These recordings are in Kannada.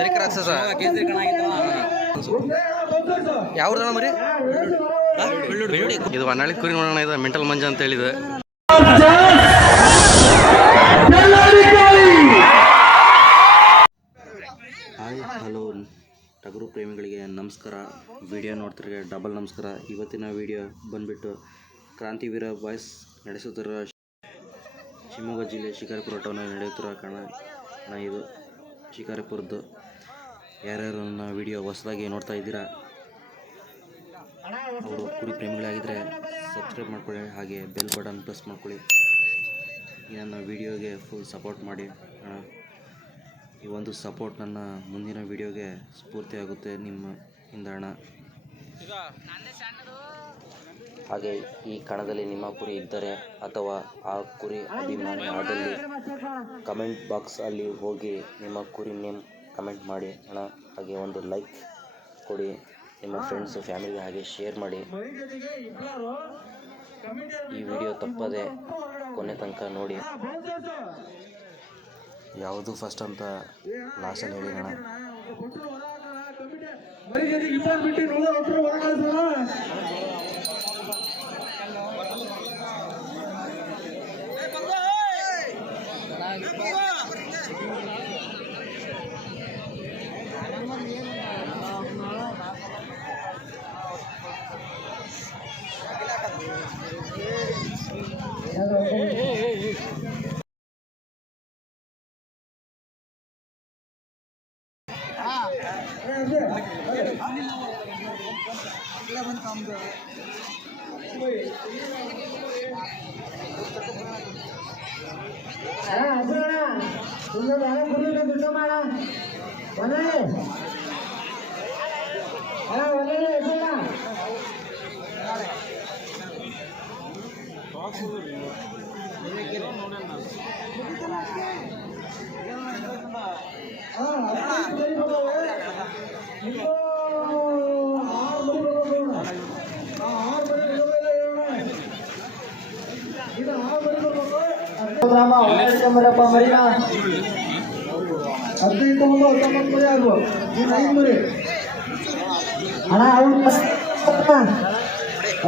ತರೀಕೆ ರಾಕ್ಷಸ ಯಾವ್ದಣ ಮರಿ ಇದು ಹೊನ್ನಾಳಿ ಕುರಿ ನೋಡೋಣ. ಇದು ಮೆಂಟಲ್ ಮಂಜ ಅಂತ ಹೇಳಿದೆ. ಹಾಯ್ ಹಲೋ ಟಗರು ಪ್ರೇಮಿಗಳಿಗೆ ನಮಸ್ಕಾರ. ವಿಡಿಯೋ ನೋಡ್ತಿರಿಗೆ ಡಬಲ್ ನಮಸ್ಕಾರ. ಇವತ್ತಿನ ವಿಡಿಯೋ ಬಂದುಬಿಟ್ಟು ಕ್ರಾಂತಿವೀರ ಬಾಯ್ಸ್ ನಡೆಸುತ್ತಿರುವ ಶಿವಮೊಗ್ಗ ಜಿಲ್ಲೆ ಶಿಕಾರಿಪುರ ಟೌನಲ್ಲಿ ನಡೆಯುತ್ತಿರುವ ಕಾರಣ ಇದು ಶಿಕಾರಿಪುರದ್ದು. ಯಾರ್ಯಾರು ನನ್ನ ವಿಡಿಯೋ ಹೊಸದಾಗಿ ನೋಡ್ತಾ ಇದ್ದೀರಾ ಅವರು ಕುರಿ ಪ್ರೇಮಿಗಳಾಗಿದ್ದರೆ ಸಬ್ಸ್ಕ್ರೈಬ್ ಮಾಡ್ಕೊಳ್ಳಿ, ಹಾಗೆ ಬೆಲ್ ಬಟನ್ ಪ್ರೆಸ್ ಮಾಡ್ಕೊಳ್ಳಿ. ಈ ನನ್ನ ವಿಡಿಯೋಗೆ ಫುಲ್ ಸಪೋರ್ಟ್ ಮಾಡಿ ಅಣ್ಣ. ಈ ಒಂದು ಸಪೋರ್ಟ್ ನನ್ನ ಮುಂದಿನ ವಿಡಿಯೋಗೆ ಸ್ಫೂರ್ತಿ ಆಗುತ್ತೆ ನಿಮ್ಮಿಂದ ಅಣ್ಣ. ಹಾಗೆ ಈ ಕಣದಲ್ಲಿ ನಿಮ್ಮ ಕುರಿ ಇದ್ದರೆ ಅಥವಾ ಆ ಕುರಿ ಅಭಿಮಾನಿ ಆದಲ್ಲಿ ಕಮೆಂಟ್ ಬಾಕ್ಸ್ ಅಲ್ಲಿ ಹೋಗಿ ನಿಮ್ಮ ಕುರಿ ನೇಮ್ ಕಮೆಂಟ್ ಮಾಡಿ ಅಣ್ಣ. ಹಾಗೆ ಒಂದು ಲೈಕ್ ಕೊಡಿ, ನಿಮ್ಮ ಫ್ರೆಂಡ್ಸ್ ಫ್ಯಾಮಿಲಿಗೆ ಹಾಗೆ ಶೇರ್ ಮಾಡಿ. ಈ ವಿಡಿಯೋ ತಪ್ಪದೆ ಕೊನೆ ತನಕ ನೋಡಿ. ಯಾವುದು ಫಸ್ಟ್ ಅಂತ ಲಾಸ್ಟಲ್ಲಿ ಹೇಳಿ ಅಣ್ಣ.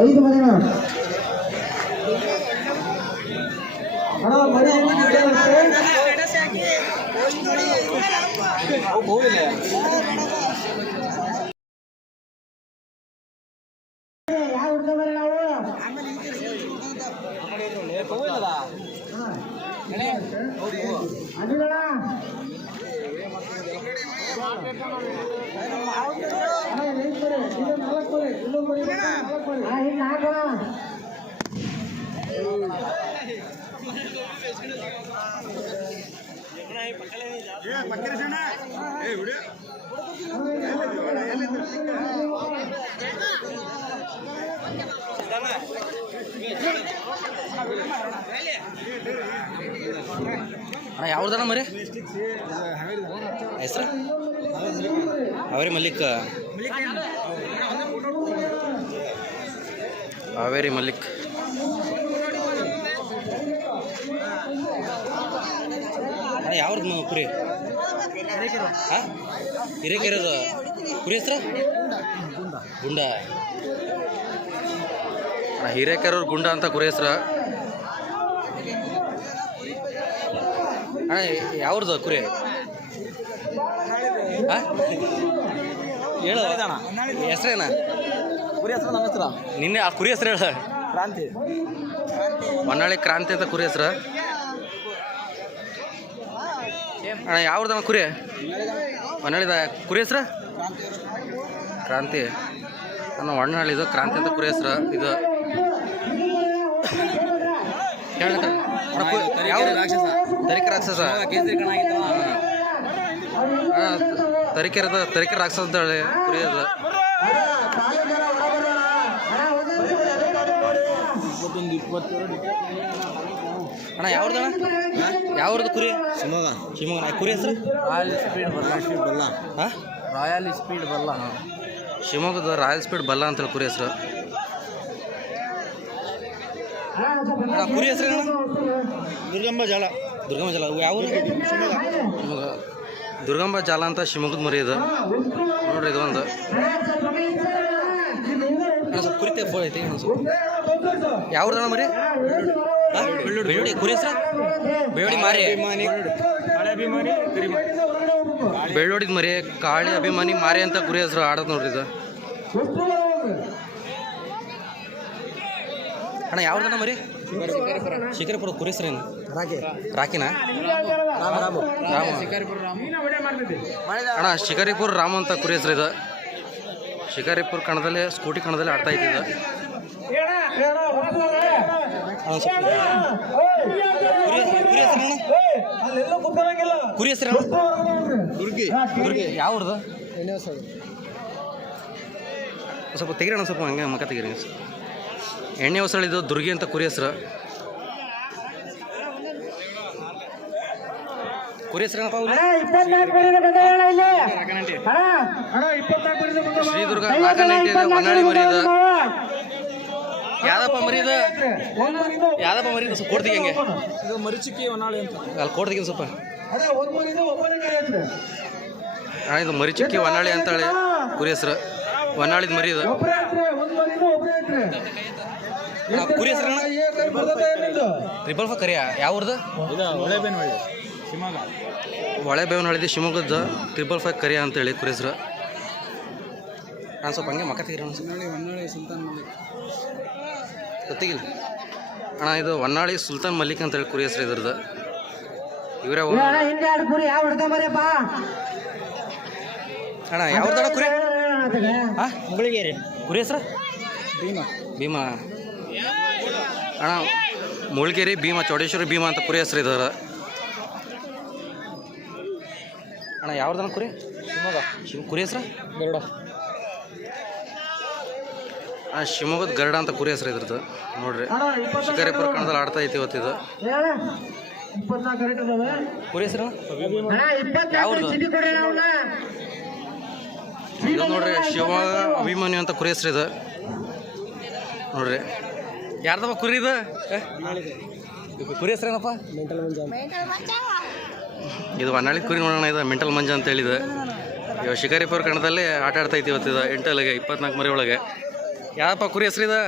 ಐದು ಮನೆ ಅಣ್ಣ ಯಾವ್ದಣ್ಣ ಮರಿ ಹೆಸರು? ಹಾವೇರಿ ಮಲ್ಲಿಕ್. ಹಾವೇರಿ ಮಲ್ಲಿಕ್. ಅಣ್ಣ ಯಾವ್ದು ಕುರಿ? ಹಾಂ ಹಿರೇಕೆರೆದು ಕುರಿ ಹೆಸರು ಗುಂಡ. ಅಣ್ಣ ಹಿರೇಕೆರೂರು ಗುಂಡ ಅಂತ ಕುರಿ ಹೆಸರು. ಅಣ್ಣ ಯಾವ್ದು ಕುರಿ? ಹಾಂ ಹೇಳು ಹೆಸ್ರೇನ? ಕುರಿ ಹೆಸರು ನಮ್ಮ ಹೆಸರು ನಿನ್ನೆ ಆ ಕುರಿ ಹೆಸರು ಹೇಳ. ಕ್ರಾಂತಿ. ಹೊನ್ನಾಳಿ ಕ್ರಾಂತಿ ಅಂತ ಕುರಿ ಹೆಸರು. ಅಣ್ಣ ಯಾವ್ದಣ್ಣ ಕುರಿ? ಹೊನ್ನಾಳಿದ ಕುರಿ ಹೆಸರು ಕ್ರಾಂತಿ. ನಾನು ಹೊನ್ನಾಳಿದು ಕ್ರಾಂತಿ ಅಂತ ಕುರಿ ಹೆಸರು. ಇದು ತರೀಕೆ ರಾಕ್ಷಸ. ತರೀಕೆ ರಾಕ್ಷಸ ಅಂತ ಹೇಳಿ ಕುರಿ ಅದು. ಅಣ್ಣ ಯಾವ್ದಣ್ಣ ಯಾವ್ದು ಕುರಿ? ಶಿವಮೊಗ್ಗ. ಶಿವಮೊಗ್ಗ. ಕುರಿ ಹೆಸರು ರಾಯಲ್ ಸ್ಪೀಡ್ ಬಲ್ಲ. ಹಾಂ ರಾಯಲ್ ಸ್ಪೀಡ್ ಬಲ್ಲ. ಶಿವಮೊಗ್ಗದ ರಾಯಲ್ ಸ್ಪೀಡ್ ಬಲ್ಲ ಅಂತೇಳಿ ಕುರಿ ಹೆಸರು. ಕುರಿ ಹೆಸರು ದುರ್ಗಮ್ಮ ಜಲ. ದುರ್ಗಮ್ಮ ಜಲ ಯಾವ? ಶಿವಮೊಗ್ಗ. ದುರ್ಗಂಬ ಜಾಲ ಅಂತ ಶಿವಮೊಗ್ಗದ ಮರಿ ಇದು ನೋಡ್ರಿ. ಇದು ಒಂದು ಸ್ವಲ್ಪ ಕುರಿತೆ ಫೋನ್ ಐತಿ. ಯಾವ್ದಣ್ಣ ಮರಿ? ಬೆಳ್ಳುಡಿ ಕುರಿ ಹೆಸ್ರ ಬೆಳ್ಳುಡಿ ಮಾರಿ ಬೆಳ್ಳುಡಿದ ಮರಿ ಕಾಳಿ ಅಭಿಮಾನಿ ಮಾರಿ ಅಂತ ಕುರಿ ಹೆಸರು ಆಡೋದು ನೋಡ್ರಿ ಇದು. ಅಣ್ಣ ಯಾವ್ದಣ್ಣ ಮರಿ? ಶಿಕಾರಿಪುರ ಕುರಿ ಹೆಸ್ರೇನು? ರಾಕಿನಾ? ರಾಮ ಅಣ್ಣ ಶಿಕಾರಿಪುರ ರಾಮ ಅಂತ ಕುರಿ ಹೆಸ್ರು ಇದು. ಶಿಕಾರಿಪುರ ಕಣದಲ್ಲಿ ಸ್ಕೂಟಿ ಕಣದಲ್ಲಿ ಆಡ್ತಾ ಇದ್ದಿದ್ದು. ಕುರಿ ಹೆಸರು ಯಾವ್ದು? ಸ್ವಲ್ಪ ತೆಗಿರೋಣ, ಸ್ವಲ್ಪ ಹಂಗೆ ಮಕ್ಕ ತೆಗಿರಿ. ಎಣ್ಣೆ ಹೊಸಳಿದು ದುರ್ಗಿ ಅಂತ ಕುರಿ ಹೆಸರು. ಕುರಿ ಹೆಸರೇನಪ್ಪ? ಶ್ರೀದುರ್ಗ ನಾಲ್ಕನಂಟಿ ಹೊನ್ನಾಳಿ ಮರಿ ಇದು. ಯಾವ್ದಪ್ಪ ಮರಿ ಇದು? ಯಾವ್ದಪ್ಪ ಮರಿ ಇದು? ಸ್ವಲ್ಪ ಕೊಡ್ತೀವಿ ಹಂಗೆ ಮರಿಚಿಕ್ಕಿ ಹೊನ್ನಾಳಿ ಅಂತ ಅಲ್ಲಿ ಕೊಡ್ತೀವಿ ಸ್ವಲ್ಪ. ಇದು ಮರಿಚಿಕ್ಕಿ ಹೊನ್ನಾಳಿ ಅಂತೇಳಿ ಕುರಿ ಹೆಸರು. ಹೊನ್ನಾಳಿದ ಮರಿ ಇದು. ಕುರಿ ಹೆಸರು ಟ್ರಿಪಲ್ ಫ ಕರಿಯ ಯಾವ್ದು? ಹೊಳೆಬೇವನಹಳ್ಳಿ ಶಿವಮೊಗ್ಗದ ಟ್ರಿಪಲ್ ಫೈವ್ ಕರಿಯ ಅಂತೇಳಿ ಕುರಿ ಹೆಸರು. ನಾನು ಸ್ವಲ್ಪ ಹಂಗೆ ಮಕ್ಕ ತೆಗಿರೋಣ ಗೊತ್ತಿಗಿಲ್ಲ ಅಣ್ಣ. ಇದು ಹೊನ್ನಾಳಿ ಸುಲ್ತಾನ್ ಮಲ್ಲಿಕ್ ಅಂತೇಳಿ ಕುರಿ ಹೆಸರು ಇದ್ರದ್ದು. ಇವರೇ ಅಣ್ಣ ಯಾವ್ದಣ್ಣ ಕುರಿ? ಮುಗಳಿಗೇರಿ ಕುರಿ ಹೆಸರು ಭೀಮಾ ಅಣ್ಣ. ಮುಳ್ಗೇರಿ ಭೀಮಾ, ಚೌಡೇಶ್ವರಿ ಭೀಮಾ ಅಂತ ಕುರಿ ಹೆಸರು ಇದ್ದಾರೆ ಅಣ್ಣ. ಯಾವ್ದಣ್ಣ ಕುರಿ? ಕುರಿ ಹೆಸರು ಗರುಡ. ಶಿವಮೊಗ್ಗದ ಗರುಡ ಅಂತ ಕುರಿ ಹೆಸರು ಇದ್ರದ್ದು ನೋಡ್ರಿ. ಶಿಕಾರಿಪುರ ಕಣದಲ್ಲಿ ಆಡ್ತಾ ಐತಿ ಇವತ್ತಿದು. ಕುರಿ ಹೆಸರು ಯಾವ್ದು? ಇದು ನೋಡ್ರಿ ಶಿವಮೊಗ್ಗ ಅಭಿಮಾನಿ ಅಂತ ಕುರಿ ಹೆಸರು ಇದು ನೋಡ್ರಿ. ಯಾರ್ದಪ್ಪ ಕುರಿ ಇದು? ಕುರಿ ಹೆಸರೇನಪ್ಪ? ಇದು ಹೊನ್ನಾಳಿ ಕುರಿ ನೋಡೋಣ. ಇದು ಮೆಂಟಲ್ ಮಂಜ ಅಂತ ಹೇಳಿದೆ. ಇವಾಗ ಶಿಕಾರಿಪುರ ಕಣದಲ್ಲಿ ಆಟ ಆಡ್ತಾ ಐತಿ ಇವತ್ತಿದ 8 24 ಮರಿ ಒಳಗೆ. ಯಾವಪ್ಪ ಕುರಿ ಹೆಸರು ಇದು?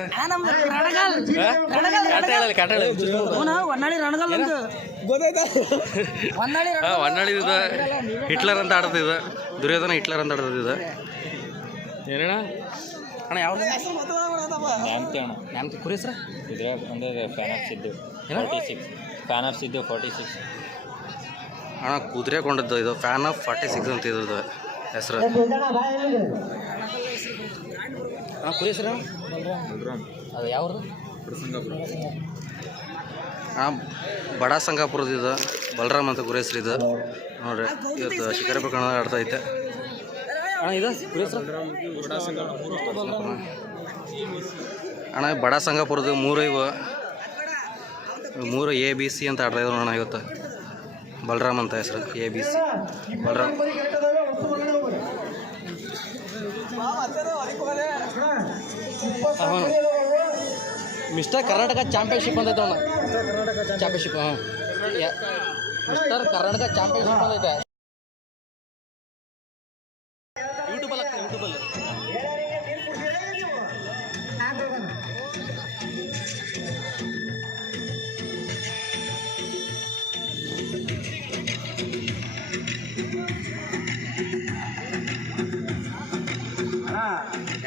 ಹೊನ್ನಾಳಿ ಇದು ಹಿಟ್ಲರ್ ಅಂತ ಆಡ್ತಿದ್ದ. ದುರ್ಯೋಧನ ಹಿಟ್ಲರ್ ಅಂತ ಆಡ್ತಿದ್ದ. ಏನಣ್ಣ ಅಣ್ಣ ಯಾವ್ದು? ನ್ಯಾಮ್ತಿ ಕುರಿ ಹೆಸರು? ಅಂದರೆ ಫ್ಯಾನ್ ಆಫ್ ಸಿದ್ದು 46 ಅಣ್ಣ ಕುದುರೆ ಕೊಂಡದ್ದು ಇದು. ಫ್ಯಾನ್ ಆಫ್ 46 ಅಂತ ಇದ್ರದ್ದು ಹೆಸರು. ಅಣ್ಣ ಕುರಿ ಹೆಸರು ಅದು ಯಾವ್ದು? ಹಾಂ ಬಡ ಸಂಗಾಪುರದ ಇದು ಬಲರಾಮ್ ಅಂತ ಕುರಿ ಹೆಸರು ಇದು ನೋಡ್ರಿ. ಇವತ್ತು ಶಿಕಾರಿಪುರ ಕಣದಲ್ಲಿ ಆಡ್ತಾ ಐತೆ ಅಣ್ಣ. ಇದು ಕುರಿ ಹೆಸರು ಅಣ್ಣ. ಬಡ ಸಂಗಾಪುರದ 3 ABC ಅಂತ ಆಡ್ತಾ ಇದ್ರು ಅಣ್ಣ ಇವತ್ತು. ಬಲರಾಮ್ ಅಂತ ಹೆಸರು ABC Balram. Mister Karnataka championship ಅಂತ ಐತೆ ಅಣ್ಣ. ಚಾಂಪಿಯನ್ಶಿಪ್ ಹಾಂ ಮಿಸ್ಟರ್ ಕರ್ನಾಟಕ ಚಾಂಪಿಯನ್ಶಿಪ್ ಅಂತ ಐತೆ. ಯೂಟ್ಯೂಬಲ್ಲಿ ಯೂಟ್ಯೂಬಲ್ಲಿ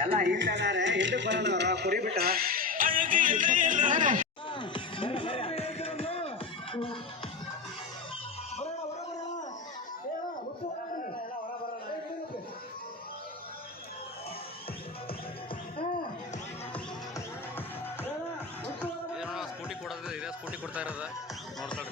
ಎಲ್ಲ ಹಿಂದಾರೆ ಹಿಂದಕ್ಕೆ ಬರೋಣ ಕುರಿ ಬಿಟ್ಟ. ಸ್ಕೂಟಿ ಕೊಡೋದು ಇದೆ. ಸ್ಕೂಟಿ ಕೊಡ್ತಾ ಇರೋದು ನೋಡ್ತಾರೆ.